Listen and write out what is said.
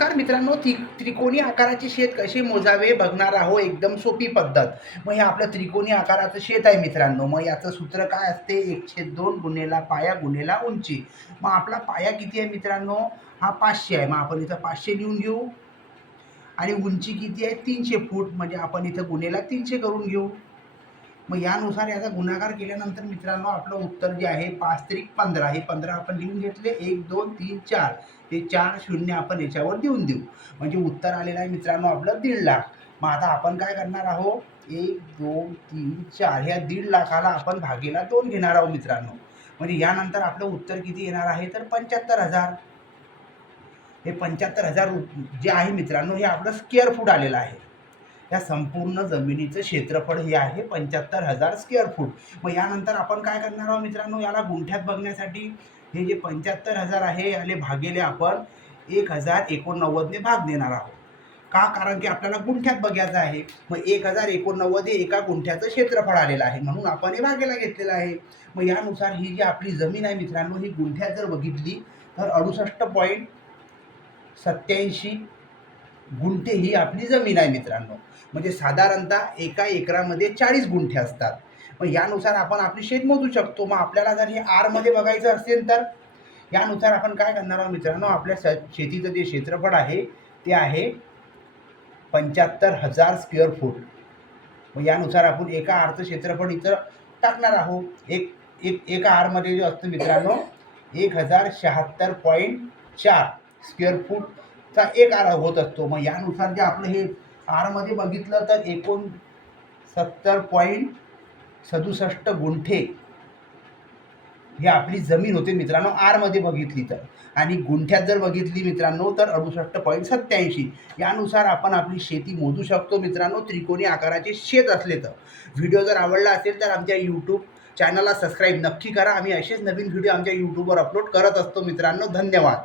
नमस्कार मित्रांनो, त्रिकोणी आकाराचे शेत कसे मोजावे बघणार आहोत. एकदम सोपी पद्धत. मग हे आपलं त्रिकोणी आकाराचं शेत आहे मित्रांनो. मग याचं सूत्र काय असते, 1/2 गुणेला पाया गुणेला उंची. मग आपला पाया किती आहे मित्रांनो, हा 500 आहे. मग आपण इथं 500 लिहून घेऊ आणि उंची किती आहे 300 फूट, म्हणजे आपण इथं गुणेला 300 करून घेऊ. मग यानुसार याचा गुणाकार केल्यानंतर मित्रांनो आपलं उत्तर जे आहे 5 त्रिक 15, हे 15 आपण लिहून घेतले. 1 2 3 4, हे 4 शून्य आपण याच्यावर देऊन देऊ, म्हणजे उत्तर आलेलं आहे मित्रांनो आपलं 1.5 लाख. मग आता आपण काय करणार आहोत, 1 2 3 4 ह्या 1.5 लाखाला आपण भागीला 2 घेणार आहोत मित्रांनो. म्हणजे यानंतर आपलं उत्तर किती येणार आहे तर 75,000. हे 75,000 जे आहे मित्रांनो, हे आपलं स्क्वेअर फूट आलेलं आहे. या संपूर्ण जमिनीचं क्षेत्रफळ हे आहे 75,000 स्क्वेअर फूट. मग यानंतर आपण काय करणार आहोत मित्रांनो, याला गुंठ्यात बघण्यासाठी हे जे 75,000 आहे याले भागिले आपण 1089 ने भाग देणार आहोत. का, कारण की आपल्याला गुंठ्यात बघायचं आहे. मग 1089 हे एका गुंठ्याचं क्षेत्रफळ आलेलं आहे, म्हणून आपण हे भागेला घेतलेलं आहे. मग यानुसार ही जी आपली जमीन आहे मित्रांनो, ही गुंठ्यात जर बघितली तर 68.87 गुंठे ही आपली जमीन आहे मित्रांनो. म्हणजे साधारणतः एका एकरामध्ये 40 गुंठे असतात. मग यानुसार आपण आपली शेत मोजू शकतो. मग आपल्याला जर हे आरमध्ये बघायचं असेल तर यानुसार आपण काय करणार आहोत मित्रांनो, आपल्या शेतीचं जे क्षेत्रफळ आहे ते आहे 75,000 स्क्वेअर फूट. मग यानुसार आपण एका आरचं क्षेत्रफळ इथं टाकणार आहोत. एका आरमध्ये जे असतं मित्रांनो 1076.4 स्क्वेअर फूटचा एक आर होत असतो. मग यानुसार जे आपलं हे आरमध्ये बघितलं तर 69.67 गुंठे ही आपली जमीन होते मित्रांनो आरमध्ये बघितली तर. आणि गुंठ्यात जर बघितली मित्रांनो तर 68.87. यानुसार आपण आपली शेती मोजू शकतो मित्रांनो, त्रिकोणी आकाराचे शेत असले तर. व्हिडिओ जर आवडला असेल तर आमच्या यूट्यूब चॅनलला सबस्क्राईब नक्की करा. आम्ही असेच नवीन व्हिडिओ आमच्या यूट्यूबवर अपलोड करत असतो मित्रांनो. धन्यवाद.